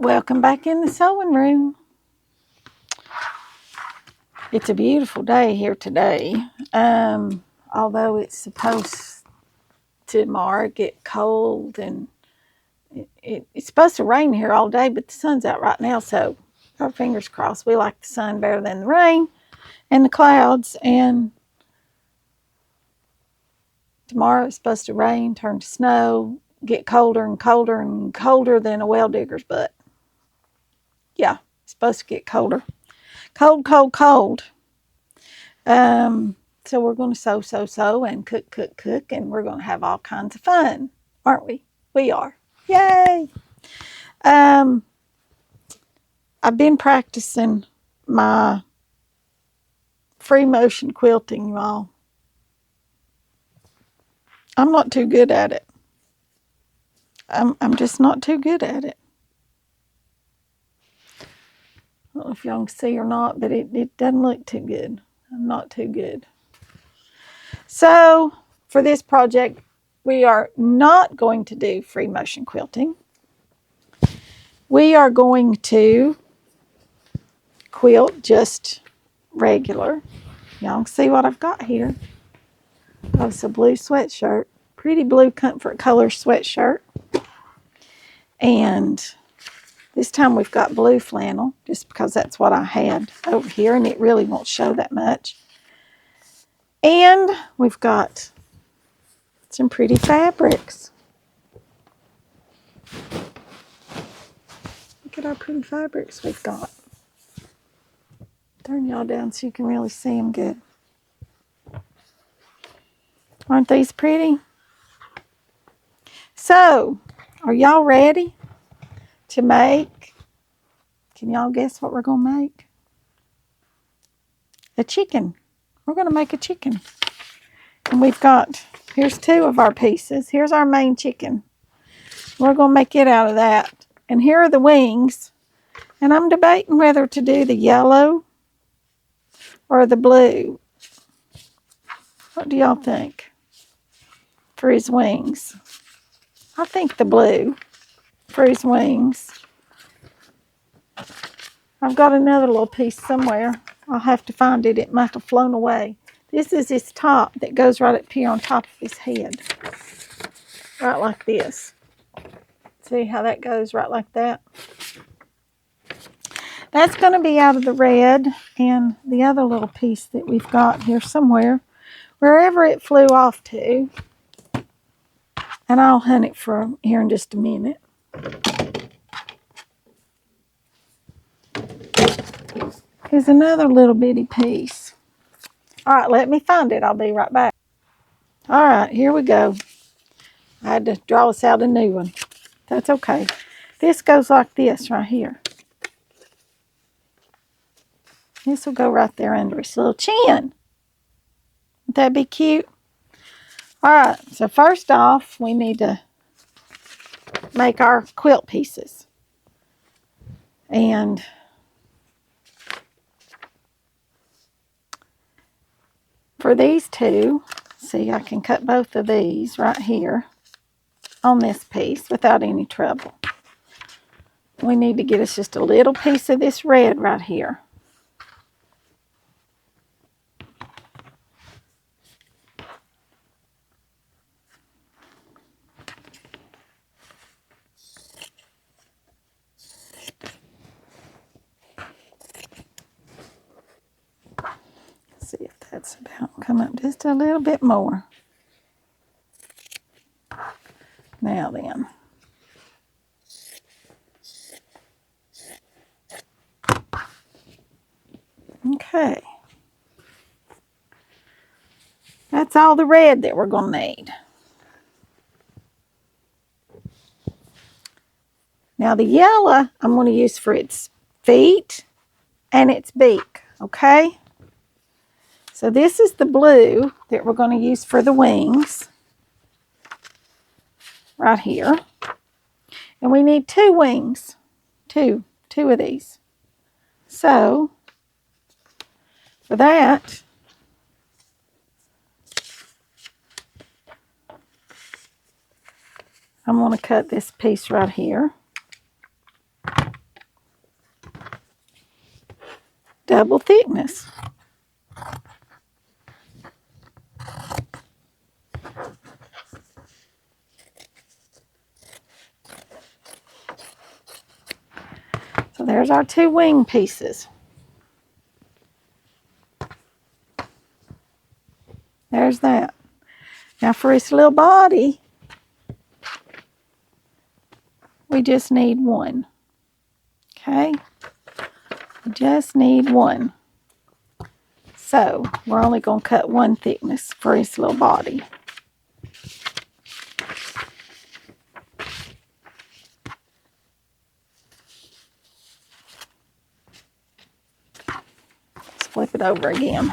Welcome back in the sewing room. It's a beautiful day here today. Although it's supposed to tomorrow get cold and it's supposed to rain here all day, but the sun's out right now, so our fingers crossed. We like the sun better than the rain and the clouds, and tomorrow it's supposed to rain, turn to snow, get colder and colder and colder than a well digger's butt. Yeah, it's supposed to get colder. Cold, cold, cold. So we're going to sew, and cook, and we're going to have all kinds of fun, aren't we? We are. Yay! I've been practicing my free motion quilting, y'all. I'm not too good at it. I'm just not too good at it. I don't know if y'all can see or not, but it doesn't look too good. I'm not too good. So for this project, we are not going to do free motion quilting. We are going to quilt just regular. Y'all can see what I've got here. It's a blue sweatshirt, pretty blue comfort color sweatshirt. And this time we've got blue flannel, just because that's what I had over here, and it really won't show that much. And we've got some pretty fabrics. Look at our pretty fabrics we've got. Turn y'all down so you can really see them good. Aren't these pretty? So, are y'all ready to make? Can y'all guess what we're going to make? A chicken. We're going to make a chicken. And we've got, here's two of our pieces. Here's our main chicken. We're going to make it out of that. And here are the wings. And I'm debating whether to do the yellow or the blue. What do y'all think for his wings? I think the blue for his wings. I've got another little piece somewhere. I'll have to find it. It might have flown away. This is his top that goes right up here on top of his head. Right like this. See how that goes right like that? That's going to be out of the red, and the other little piece that we've got here somewhere, wherever it flew off to, and I'll hunt it for here in just a minute. Here's another little bitty piece. All right, let me find it. I'll be right back. All right, here we go. I had to draw us out a new one. That's okay. This goes like this right here. This will go right there under his little chin. Would that be cute? All right, so first off, we need to make our quilt pieces. And for these two, see, I can cut both of these right here on this piece without any trouble. We need to get us just a little piece of this red right here. See if that's about come up just a little bit more. Now then. Okay. That's all the red that we're going to need. Now the yellow I'm going to use for its feet and its beak, okay? So this is the blue that we're going to use for the wings, right here. And we need two wings, two of these. So for that, I'm going to cut this piece right here. double thickness. So there's our 2 wing pieces. There's that. Now for its little body, we just need 1. Okay? We just need 1. So we're only going to cut 1 thickness for its little body. Let's flip it over again.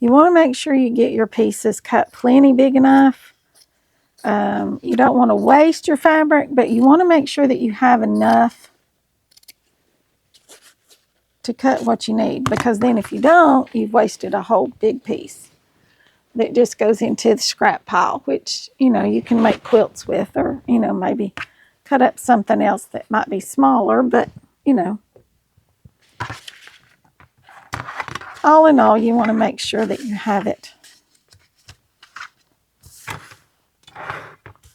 You want to make sure you get your pieces cut plenty big enough. You don't want to waste your fabric, but you want to make sure that you have enough to cut what you need, because then if you don't, you've wasted a whole big piece that just goes into the scrap pile, which, you know, you can make quilts with, or, you know, maybe cut up something else that might be smaller, but, you know, all in all, you want to make sure that you have it.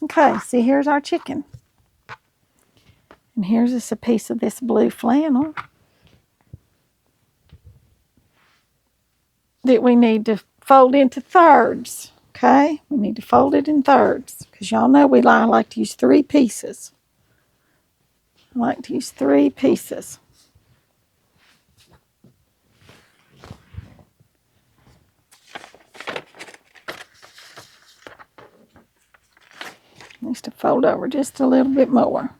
Okay, see, here's our chicken. And here's just a piece of this blue flannel that we need to fold into thirds. Okay, we need to fold it in thirds, because y'all know I like to use 3 pieces. I like to use 3 pieces. Needs to fold over just a little bit more.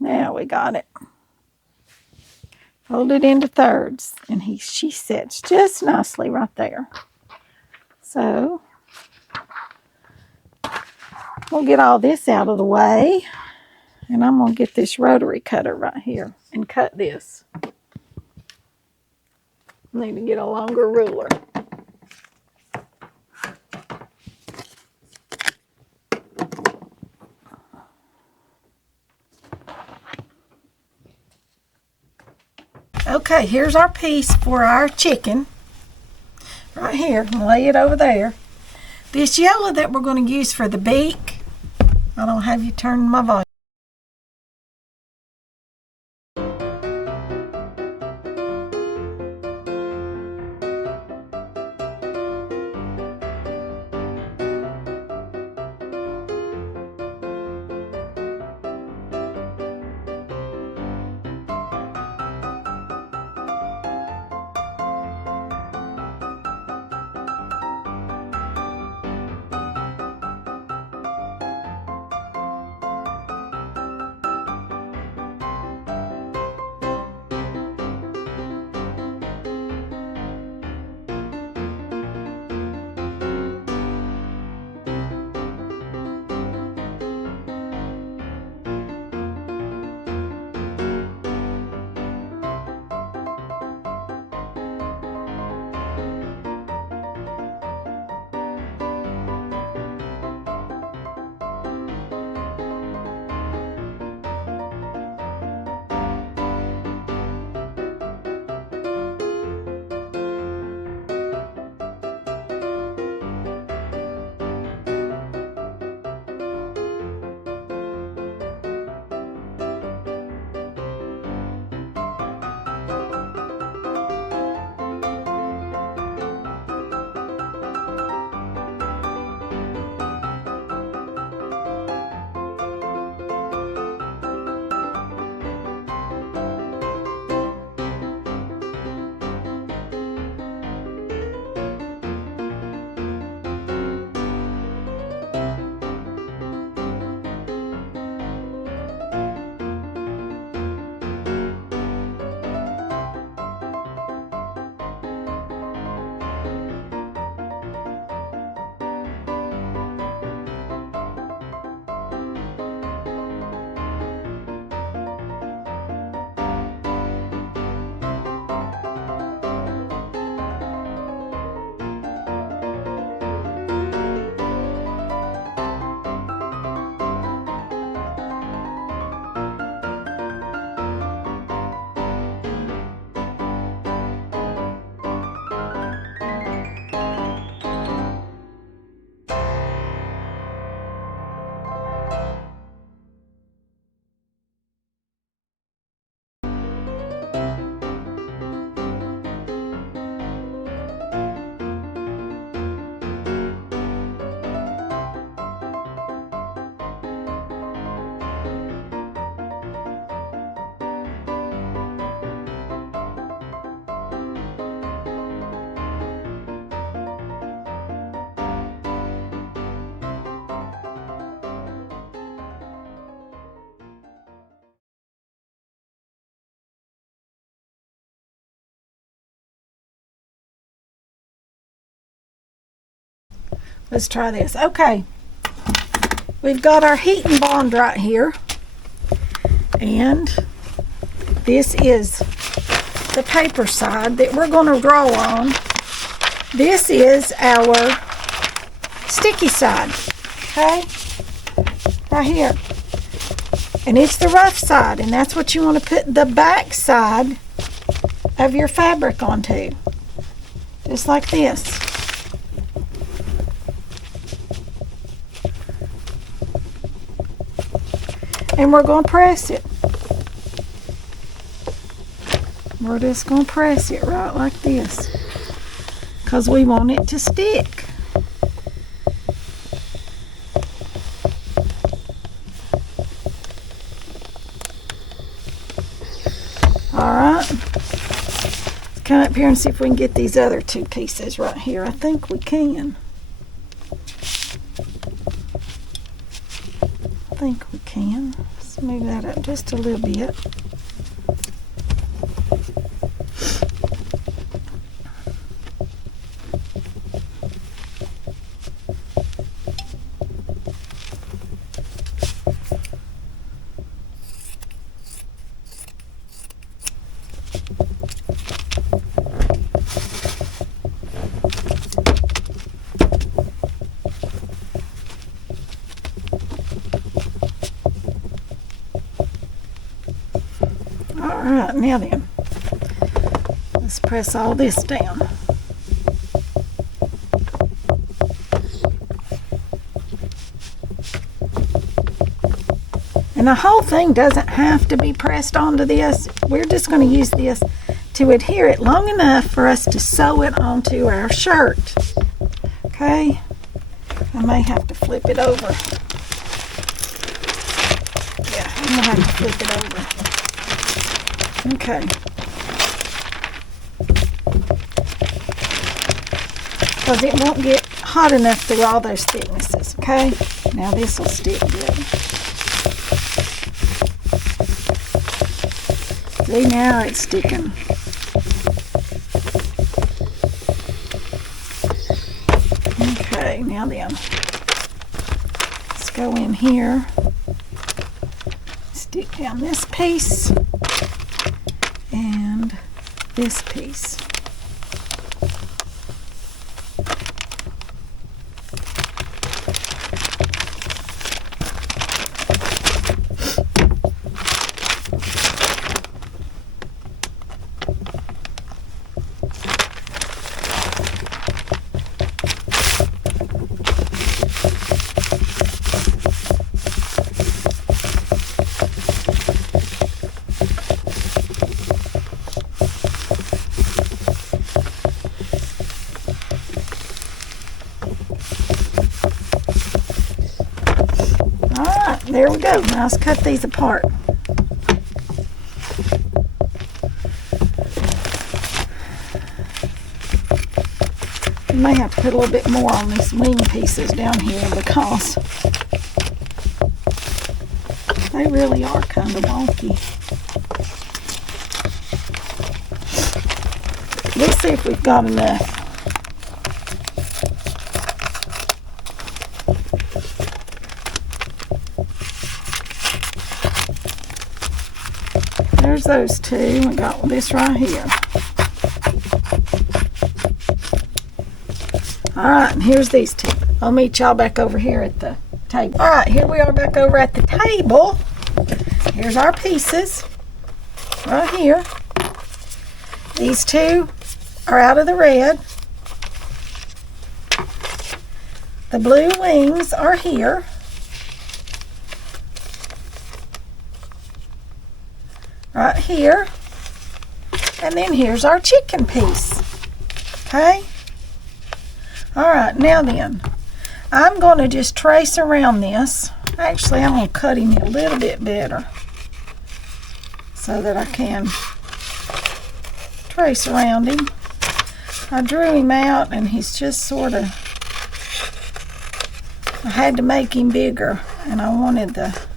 Now we got it. Fold it into thirds, and she sits just nicely right there. So we'll get all this out of the way, and I'm going to get this rotary cutter right here and cut this. I need to get a longer ruler. Okay, here's our piece for our chicken. Right here, lay it over there. This yellow that we're going to use for the beak, I don't have you turn my volume. Let's try this. Okay. We've got our heat and bond right here. And this is the paper side that we're going to draw on. This is our sticky side. Okay? Right here. And it's the rough side, and that's what you want to put the back side of your fabric onto. Just like this. And we're going to press it. We're just going to press it right like this, because we want it to stick. Alright. Let's come up here and see if we can get these other two pieces right here. I think we can. Let's move that up just a little bit. Alright, now then, let's press all this down. And the whole thing doesn't have to be pressed onto this. We're just going to use this to adhere it long enough for us to sew it onto our shirt. Okay? I may have to flip it over. Yeah, I'm going to have to flip it over. Okay. Because it won't get hot enough through all those thicknesses, okay? Now this will stick good. See, now it's sticking. Okay, now then. Let's go in here. Stick down this piece. And this piece. There we go. Now let's cut these apart. You may have to put a little bit more on these wing pieces down here because they really are kind of wonky. Let's see if we've got enough. There's those two. We got this right here. Alright, and here's these two. I'll meet y'all back over here at the table. Alright, here we are back over at the table. Here's our pieces. Right here. These two are out of the red. The blue wings are here. Right here. And then here's our chicken piece. Okay? Alright, now then, I'm going to just trace around this. Actually, I'm going to cut him a little bit better so that I can trace around him. I drew him out and he's just sort of, I had to make him bigger and I wanted the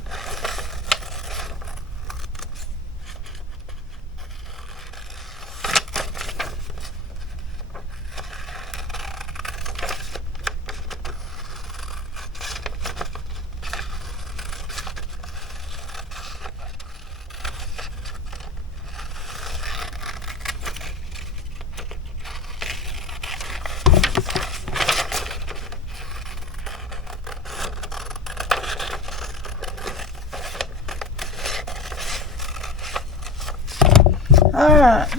Alright.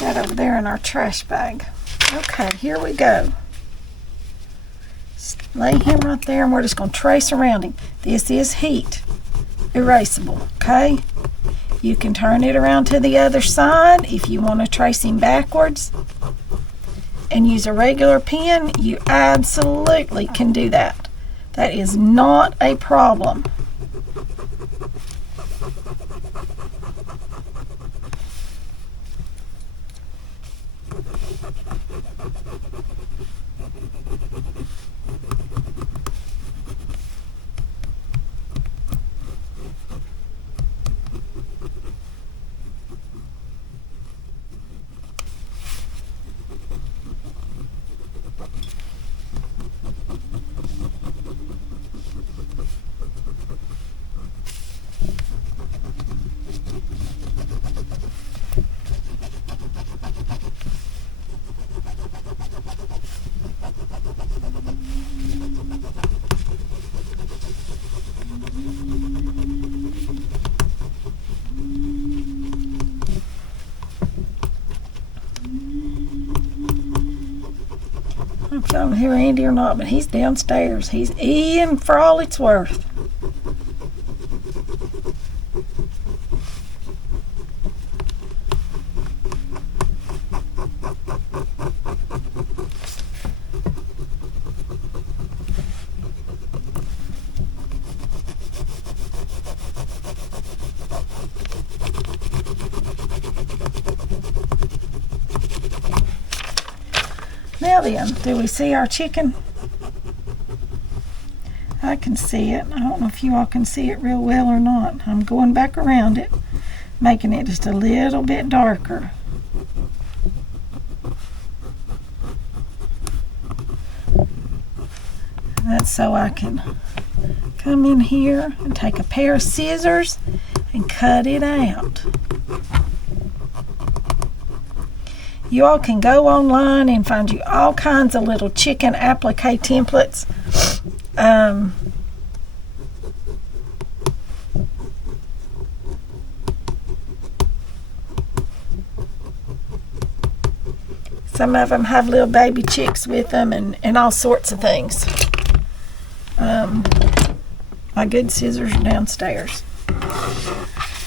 That over there in our trash bag. Okay, here we go. Lay him right there and we're just going to trace around him. This is heat erasable, okay? You can turn it around to the other side if you want to trace him backwards and use a regular pen. You absolutely can do that. That is not a problem. I don't hear Andy or not, but he's downstairs. He's eating for all it's worth. Now then, do we see our chicken? I can see it. I don't know if you all can see it real well or not. I'm going back around it, making it just a little bit darker. That's so I can come in here and take a pair of scissors and cut it out. You all can go online and find you all kinds of little chicken applique templates. Some of them have little baby chicks with them and all sorts of things. My good scissors are downstairs.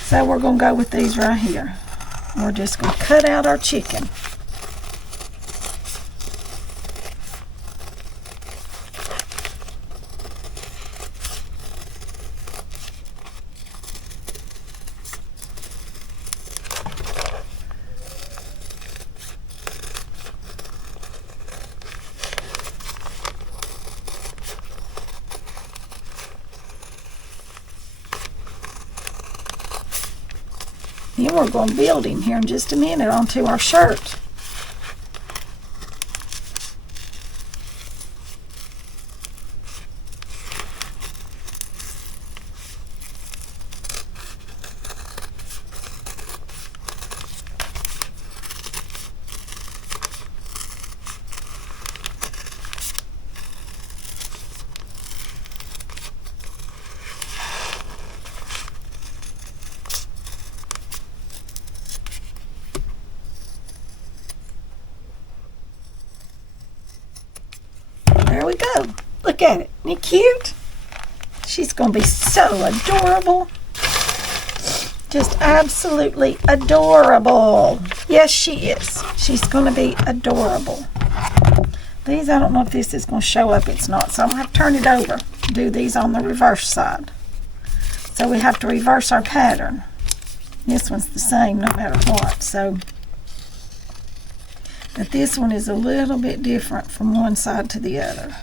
So we're going to go with these right here. We're just going to cut out our chicken. Then we're going to build him here in just a minute onto our shirt. There we go. Look at it. Isn't it cute? She's going to be so adorable. Just absolutely adorable. Yes, she is. She's going to be adorable. These, I don't know if this is going to show up. It's not. So I'm going to have to turn it over. Do these on the reverse side. So we have to reverse our pattern. This one's the same no matter what. So, but this one is a little bit different from one side to the other.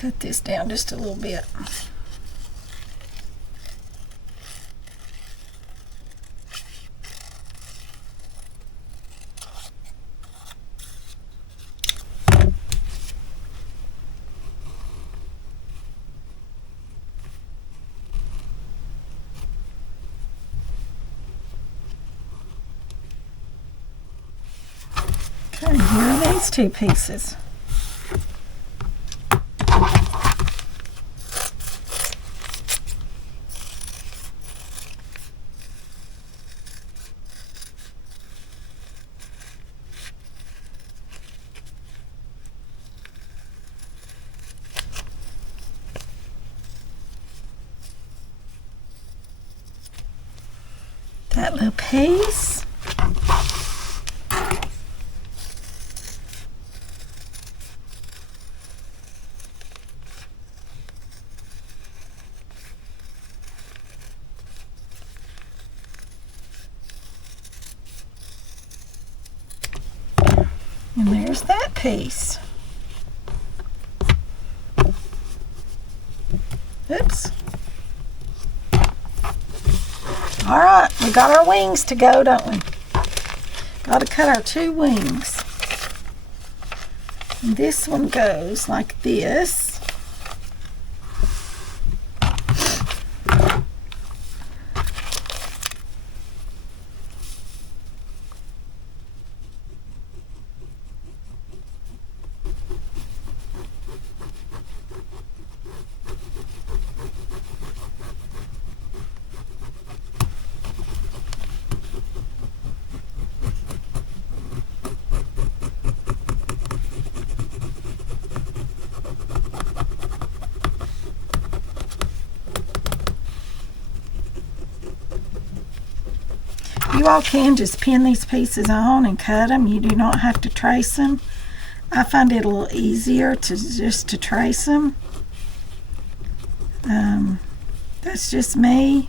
Cut this down just a little bit. Okay, here are these two pieces. That little piece. And there's that piece. Oops. All right, we got our wings to go, don't we? Got to cut our two wings. And this one goes like this. You all can just pin these pieces on and cut them. You do not have to trace them. I find it a little easier to trace them. That's just me.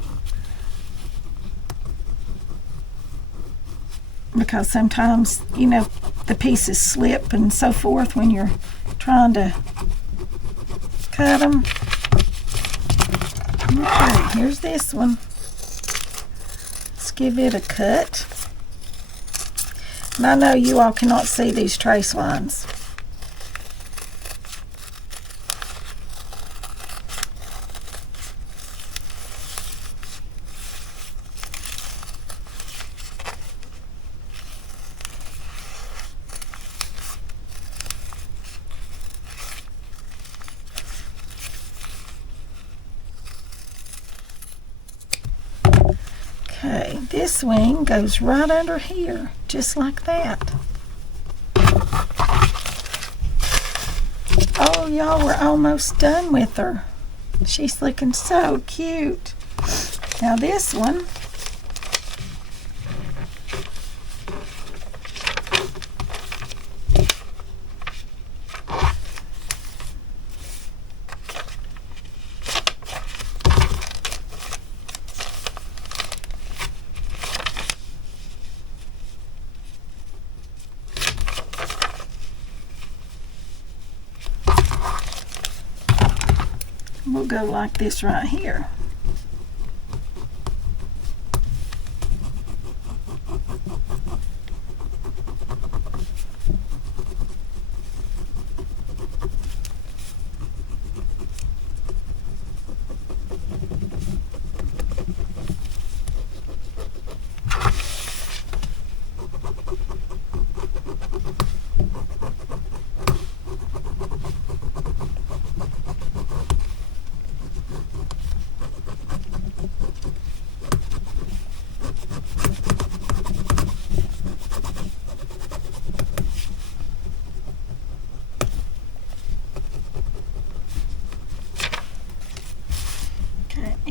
Because sometimes, you know, the pieces slip and so forth when you're trying to cut them. Okay, here's this one. Give it a cut. And I know you all cannot see these trace lines. Okay, this wing goes right under here, just like that. Oh, y'all, we're almost done with her. She's looking so cute. Now this one, we'll go like this right here.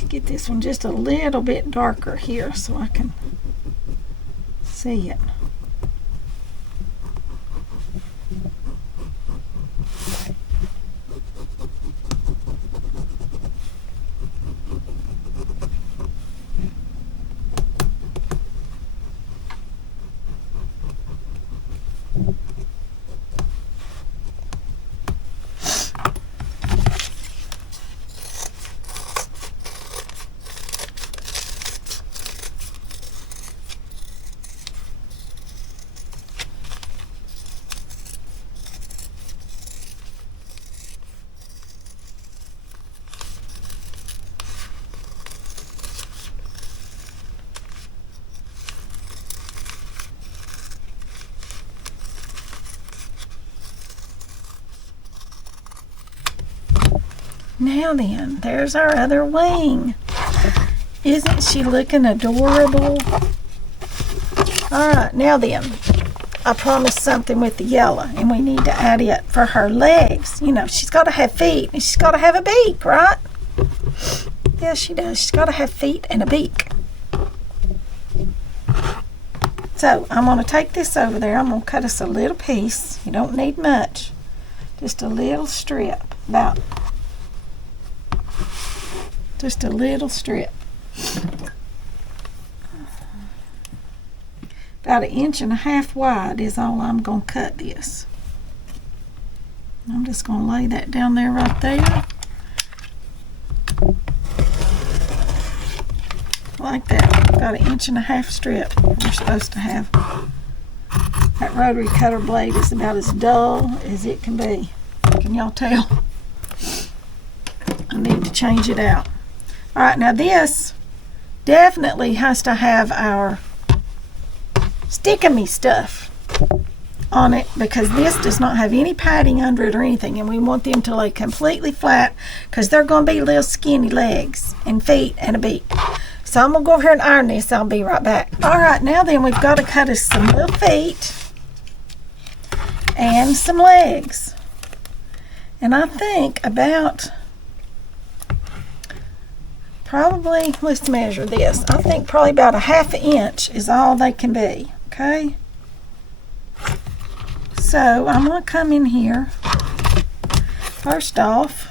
Get this one just a little bit darker here so I can see it. now then, there's our other wing. Isn't she looking adorable? All right, now then, I promised something with the yellow, and we need to add it for her legs. You know, she's got to have feet, and she's got to have a beak, right? Yes, she does. She's got to have feet and a beak. So I'm going to take this over there. I'm going to cut us a little piece. You don't need much. Just a little strip. Just a little strip. About 1.5 inches wide is all I'm going to cut this. I'm just going to lay that down there right there. Like that. About 1.5 inch strip we're supposed to have. That rotary cutter blade is about as dull as it can be. Can y'all tell? I need to change it out. Alright, now this definitely has to have our stick-a-me stuff on it, because this does not have any padding under it or anything, and we want them to lay completely flat because they're going to be little skinny legs and feet and a beak. So I'm going to go over here and iron this. I'll be right back. Alright, now then we've got to cut us some little feet and some legs. And I think about probably, let's measure this. I think probably about 1/2 inch is all they can be. Okay? So I'm going to come in here. First off,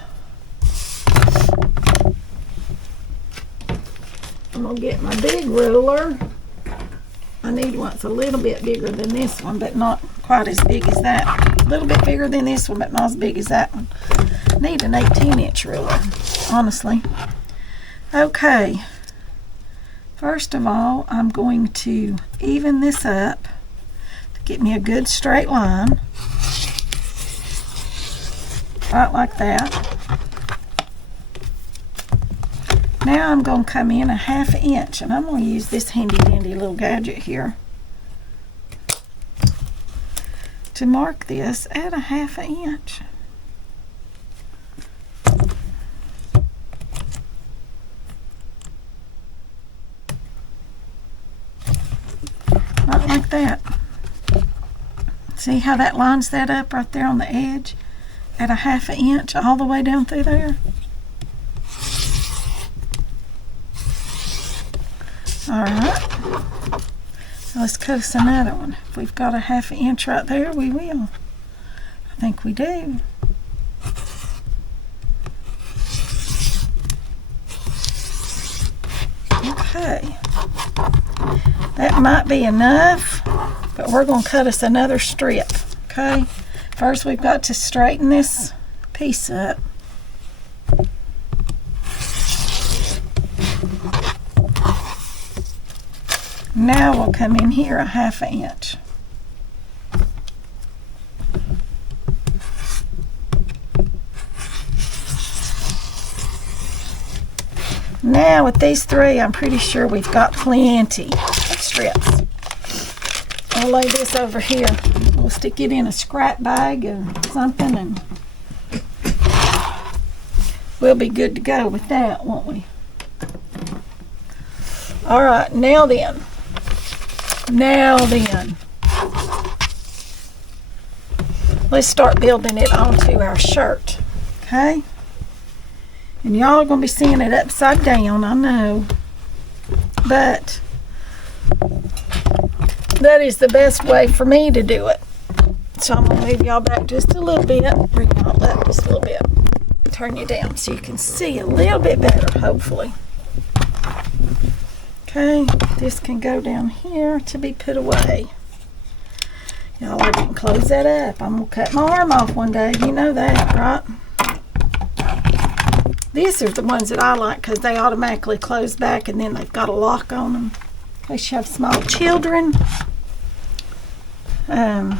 I'm going to get my big ruler. I need one that's a little bit bigger than this one, but not quite as big as that. A little bit bigger than this one, but not as big as that one. I need an 18-inch ruler, honestly. Okay. First of all, I'm going to even this up to get me a good straight line. Right like that. Now I'm going to come in 1/2 inch, and I'm going to use this handy dandy little gadget here to mark this at 1/2 inch. Right like that. See how that lines that up right there on the edge at 1/2 inch all the way down through there? Alright, let's cut us another one. If we've got 1/2 inch right there, we will. I think we do. Okay, that might be enough, but we're going to cut us another strip. Okay, first we've got to straighten this piece up. Now we'll come in here 1/2 inch. Now with these three, I'm pretty sure we've got plenty of strips. I'll lay this over here. We'll stick it in a scrap bag or something, and we'll be good to go with that, won't we? All right, now then. Let's start building it onto our shirt, okay? And y'all are going to be seeing it upside down, I know, but that is the best way for me to do it. So I'm going to move y'all back just a little bit, bring y'all up just a little bit, turn you down so you can see a little bit better, hopefully. Okay, this can go down here to be put away. Y'all, I didn't close that up. I'm going to cut my arm off one day. You know that, right? These are the ones that I like because they automatically close back, and then they've got a lock on them. In case you have small children. Oh,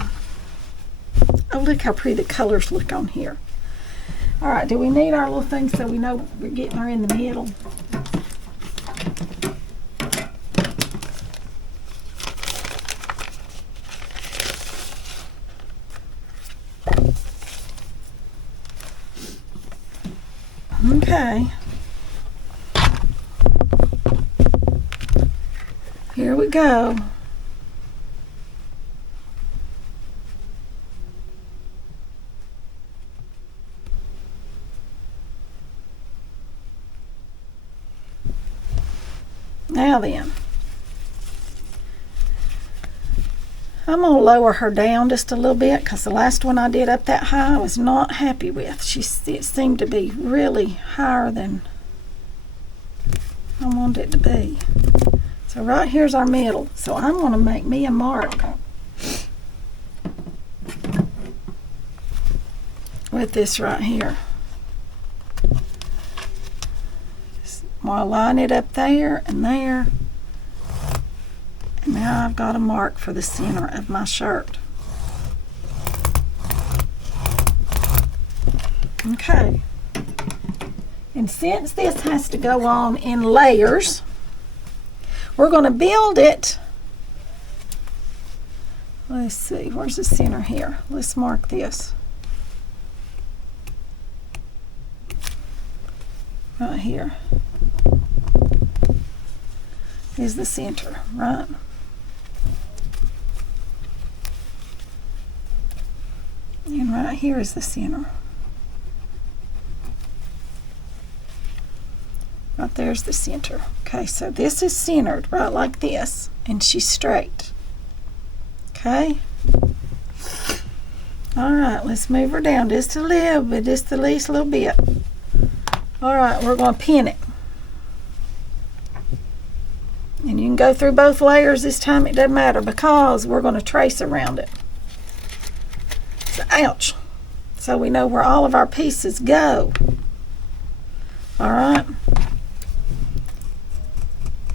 look how pretty the colors look on here. All right, do we need our little thing so we know we're getting her in the middle? Okay. Here we go. Now then, I'm going to lower her down just a little bit because the last one I did up that high I was not happy with. It seemed to be really higher than I wanted it to be. So right here's our middle. So I'm going to make me a mark with this right here. I'll line it up there and there. And now I've got a mark for the center of my shirt. Okay. And since this has to go on in layers, we're going to build it. Let's see, where's the center here? Let's mark this. Right here is the center, right? And right here is the center. Right there's the center. Okay, so this is centered right like this, and she's straight. Okay. All right, let's move her down just a little bit, just the least little bit. All right, we're going to pin it. And you can go through both layers this time, it doesn't matter, because we're going to trace around it. So, ouch. So we know where all of our pieces go. All right.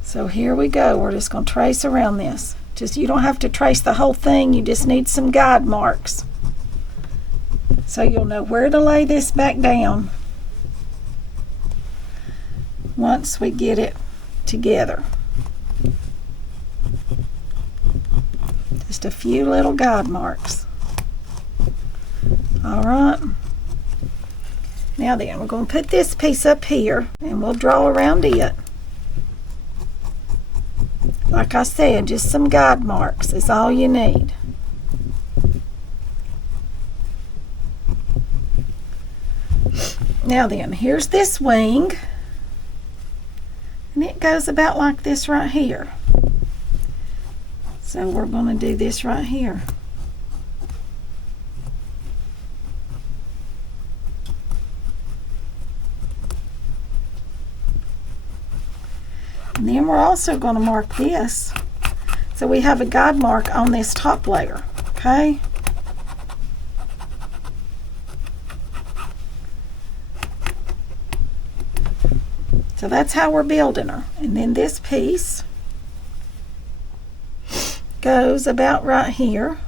So here we go. We're just going to trace around this. You don't have to trace the whole thing. You just need some guide marks. So you'll know where to lay this back down once we get it together. Just a few little guide marks. All right. Now then, we're going to put this piece up here and we'll draw around it. Like I said, just some guide marks is all you need. Now then, here's this wing. And it goes about like this right here. So we're going to do this right here. And then we're also going to mark this. So we have a guide mark on this top layer. Okay? So that's how we're building her. And then this piece goes about right here.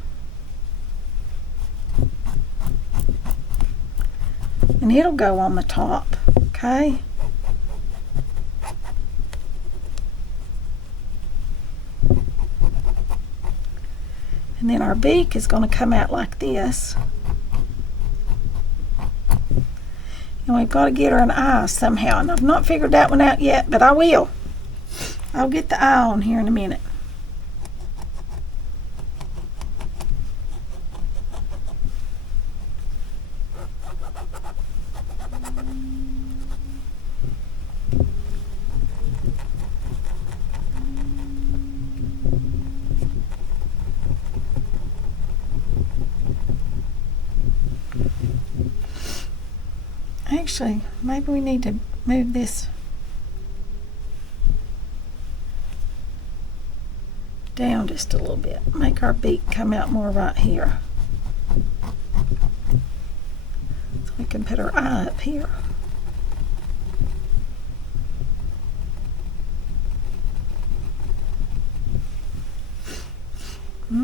And it'll go on the top. Okay? And then our beak is going to come out like this. And we've got to get her an eye somehow. And I've not figured that one out yet, but I will. I'll get the eye on here in a minute. Actually, maybe we need to move this down just a little bit. Make our beak come out more right here. So we can put our eye up here.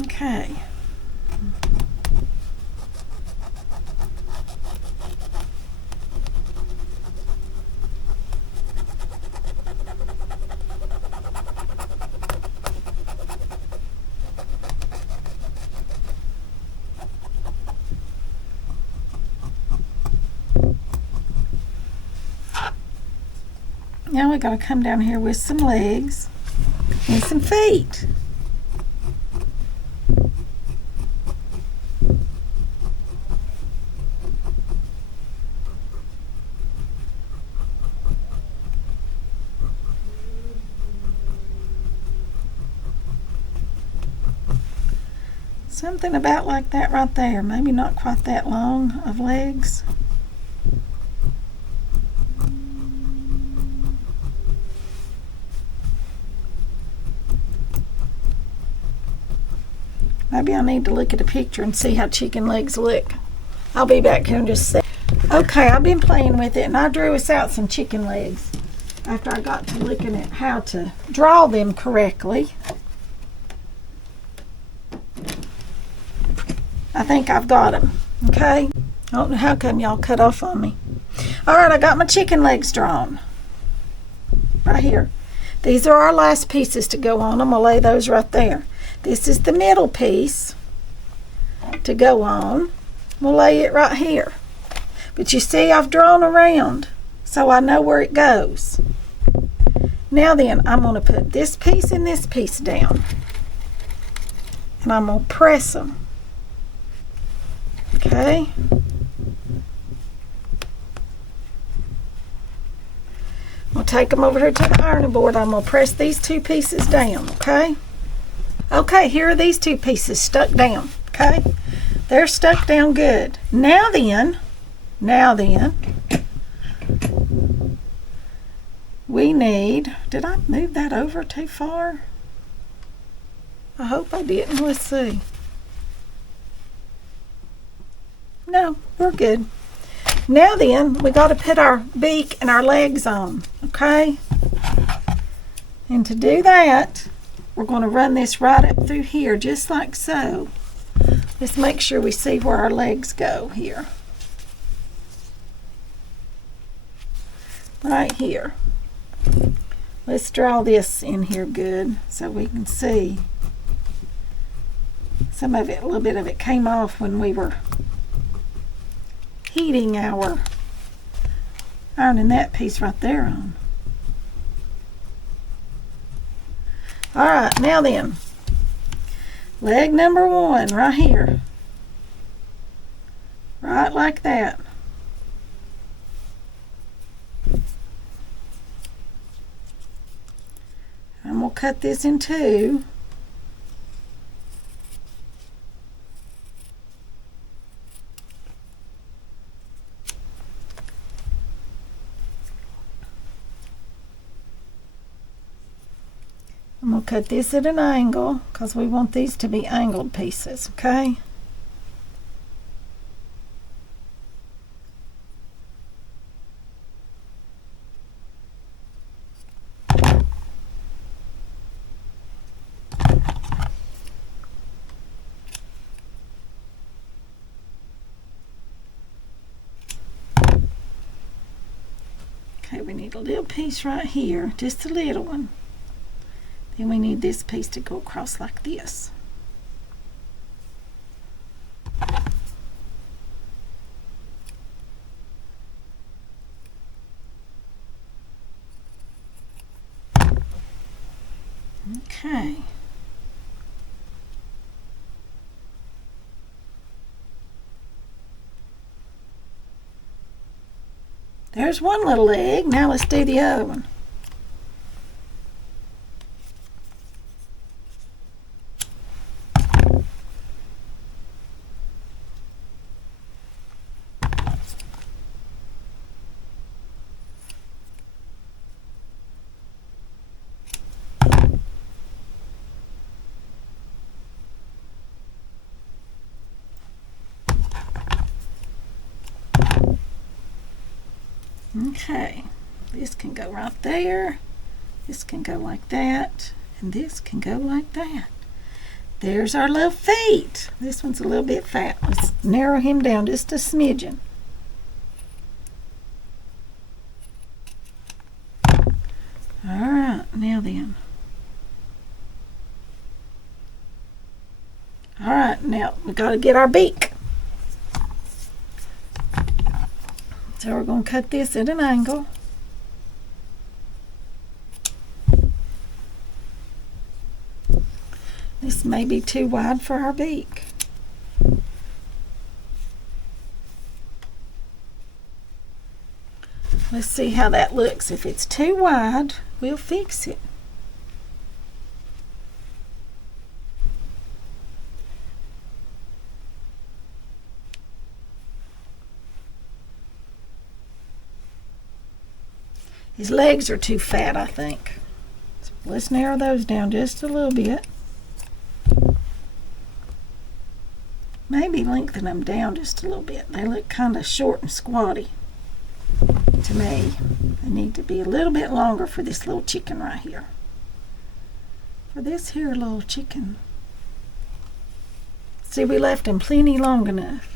Okay. Now we gotta come down here with some legs and some feet. Something about like that right there. Maybe not quite that long of legs. Maybe I need to look at a picture and see how chicken legs look. I'll be back here in just a second. Okay, I've been playing with it and I drew us out some chicken legs after I got to looking at how to draw them correctly. I think I've got them, okay? I don't know how come y'all cut off on me. All right, I got my chicken legs drawn right here. These are our last pieces to go on. I'm gonna lay those right there. This is the middle piece to go on. We'll lay it right here. But you see, I've drawn around so I know where it goes. Now then, I'm gonna put this piece and this piece down. And I'm gonna press them. Okay. We'll take them over here to the ironing board. I'm going to press these two pieces down, okay? Okay, here are these two pieces stuck down, okay? They're stuck down good. Now then, we need, did I move that over too far? I hope I didn't. Let's see. No, we're good. Now then, we got to put our beak and our legs on, okay? And to do that, we're going to run this right up through here, just like so. Let's make sure we see where our legs go here. Right here. Let's draw this in here good so we can see. Some of it, a little bit of it came off when we were heating our ironing that piece right there on. All right, now then, leg number one right here, right like that. I'm gonna cut this in two. I'm going to cut this at an angle because we want these to be angled pieces, okay? Okay, we need a little piece right here, just a little one. Then we need this piece to go across like this. Okay. There's one little leg. Now let's do the other one. Okay, this can go right there, this can go like that, and this can go like that. There's our little feet. This one's a little bit fat. Let's narrow him down just a smidgen. Alright, now then. Alright, now we got to get our beak. So we're going to cut this at an angle. This may be too wide for our beak. Let's see how that looks. If it's too wide, we'll fix it. His legs are too fat, I think. So let's narrow those down just a little bit. Maybe lengthen them down just a little bit. They look kind of short and squatty to me. They need to be a little bit longer for this little chicken right here. For this here little chicken. See, we left him plenty long enough.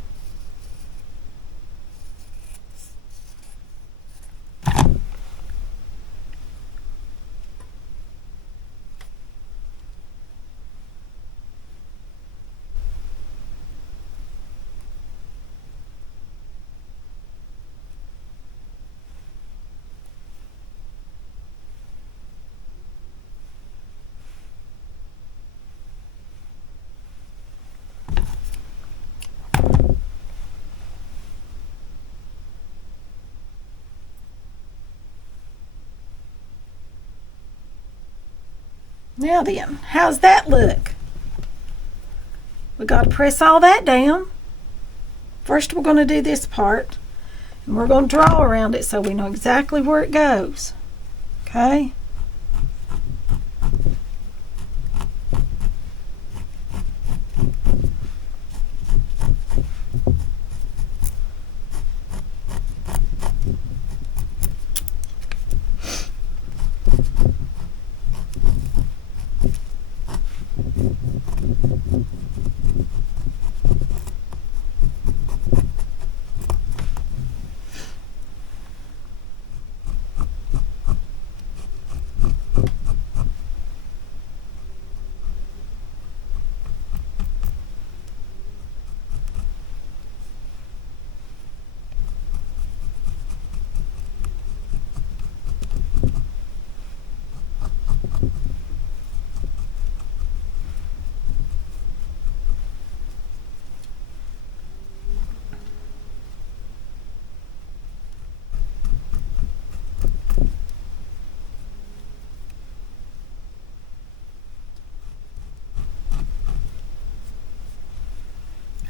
Now then, how's that look? We got to press all that down. First we're going to do this part, and we're going to draw around it so we know exactly where it goes. Okay?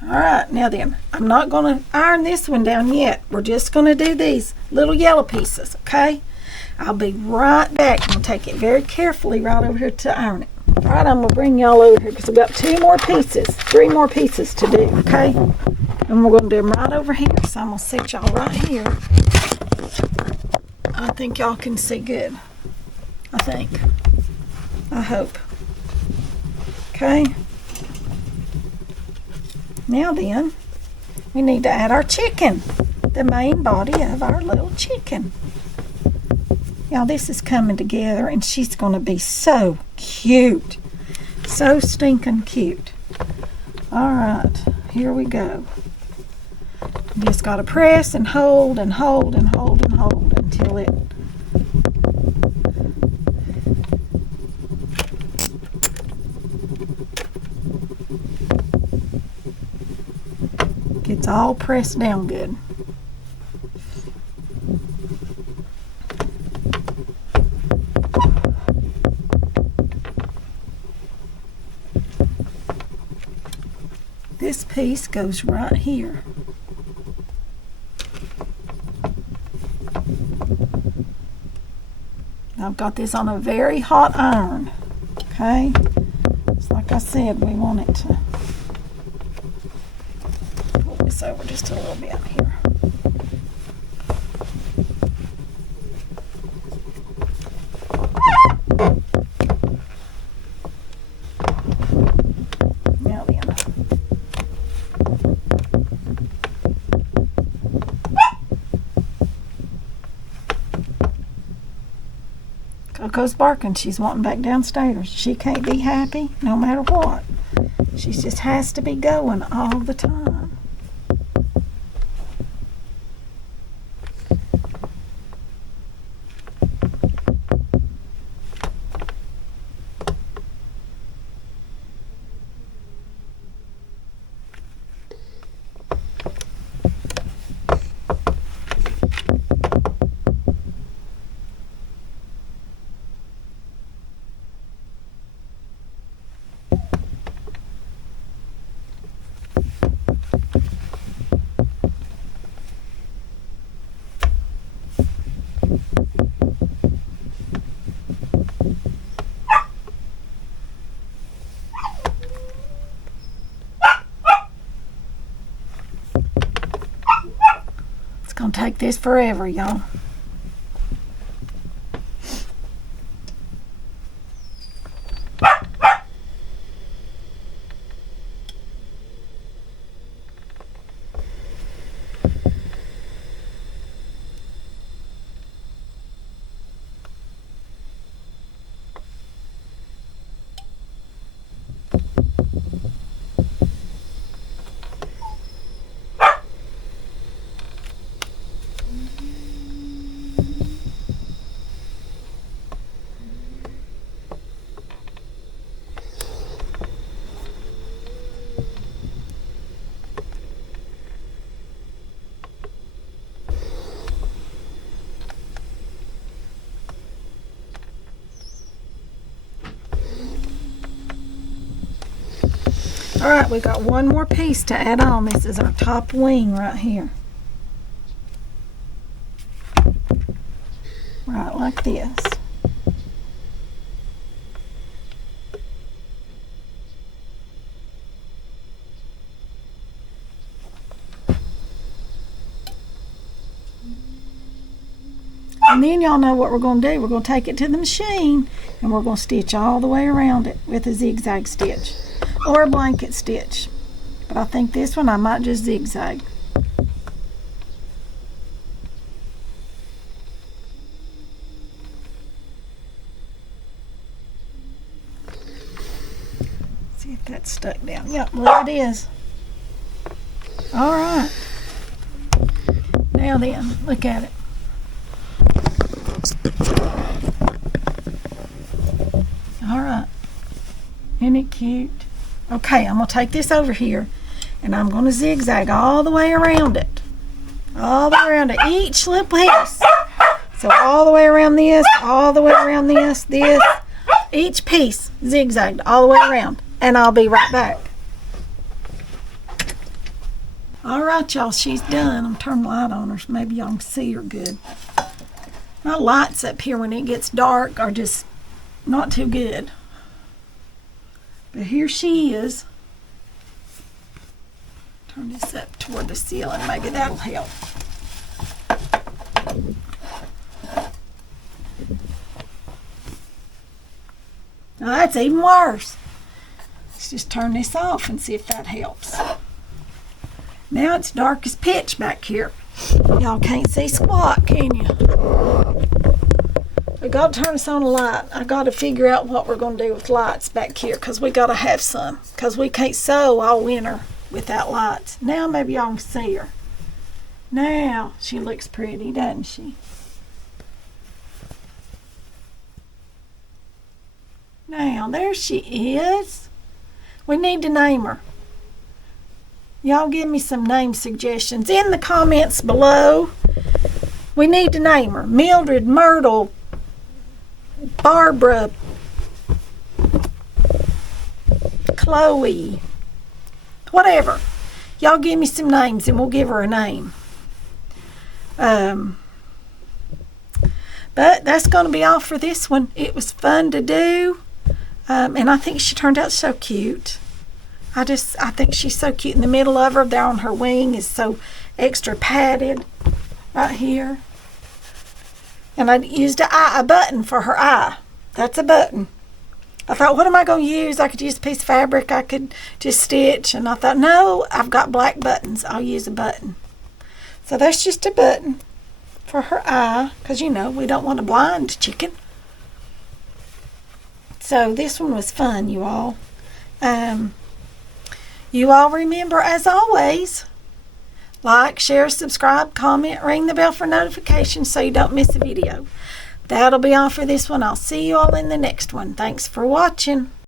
Alright, now then, I'm not going to iron this one down yet. We're just going to do these little yellow pieces, okay? I'll be right back. I'm going to take it very carefully right over here to iron it. Alright, I'm going to bring y'all over here because we've got 3 more pieces to do, okay? And we're going to do them right over here. So I'm going to set y'all right here. I think y'all can see good. I hope. Okay? Now then, we need to add our chicken, the main body of our little chicken. Now this is coming together and she's going to be so cute. So stinking cute. Alright, here we go. You just got to press and hold and hold and hold and hold until it gets all pressed down good. This piece goes right here. I've got this on a very hot iron. Okay? It's like I said, we want it to pull this over just a little bit here. Now then. Coco's barking. She's wanting back downstairs. She can't be happy no matter what. She just has to be going all the time. Gonna take this forever, y'all. All right, we got one more piece to add on. This is our top wing right here. Right, like this. And then y'all know what we're going to do. We're going to take it to the machine and we're going to stitch all the way around it with a zigzag stitch or a blanket stitch. But I think this one I might just zigzag. See if that's stuck down. Yep, well it is. All right. Now then, look at it. All right. Isn't it cute? Okay, I'm going to take this over here and I'm going to zigzag all the way around it. All the way around it. Each little piece. So all the way around this, all the way around this. Each piece zigzagged all the way around. And I'll be right back. All right, y'all, she's done. I'm turning the light on her so maybe y'all can see her good. My lights up here when it gets dark are just not too good. But here she is. Turn this up toward the ceiling. Maybe that'll help. Now that's even worse. Let's just turn this off and see if that helps. Now it's dark as pitch back here. Y'all can't see squat, can you? I got to turn us on a light. I got to figure out what we're going to do with lights back here because we got to have some because we can't sew all winter without lights. Now maybe y'all can see her. Now she looks pretty, doesn't she? Now there she is. We need to name her. Y'all give me some name suggestions in the comments below. We need to name her. Mildred, Myrtle, Barbara, Chloe, whatever. Y'all give me some names and we'll give her a name. But that's going to be all for this one. It was fun to do. And I think she turned out so cute. I think she's so cute in the middle of her. There on her wing is so extra padded right here. And I used a button for her eye. That's a button. I thought, what am I going to use? I could use a piece of fabric. I could just stitch. And I thought, no, I've got black buttons. I'll use a button. So that's just a button for her eye. Because, you know, we don't want a blind chicken. So this one was fun, you all. You all remember, as always, like, share, subscribe, comment, ring the bell for notifications so you don't miss a video. That'll be all for this one. I'll see you all in the next one. Thanks for watching.